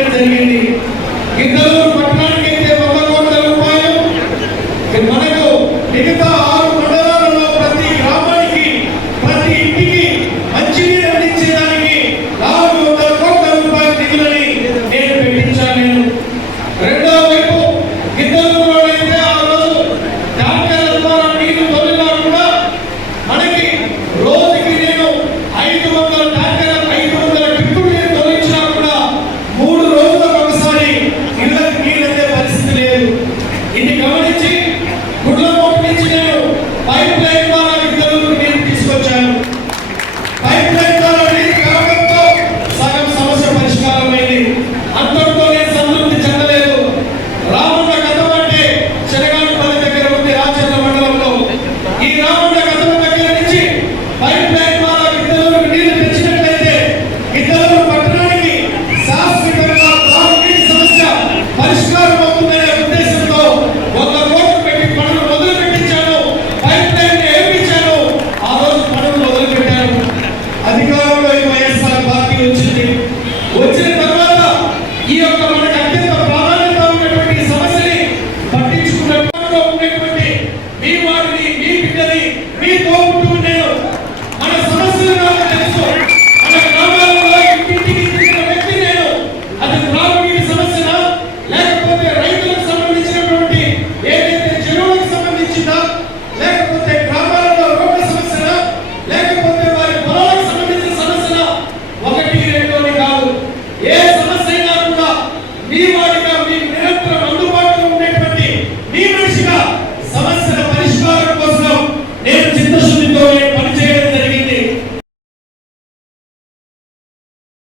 చేయడం జరిగింది. గిద్దలూరు పట్టణానికి అయితే వంద కోట్ల రూపాయలు. మనకు మిగతా మీ తోబుట్టు నేను మన సమస్యలు నాకు తెలుసు. మన గ్రామాలలో ఇంటింటికి తిరిగిన అది త్రాగునీటి సమస్యనా? లేకపోతే రైతులకు సంబంధించినటువంటి ఏదైతే చెరువులకు సంబంధించిందా? లేకపోతే గ్రామాలలో రోడ్ల సమస్యనా? లేకపోతే వారి పొలాలకు సంబంధించిన సమస్యనా? ఒకటి ఏ సమస్య అయినా కూడా మీ వాడిగా మీ నిరంతరం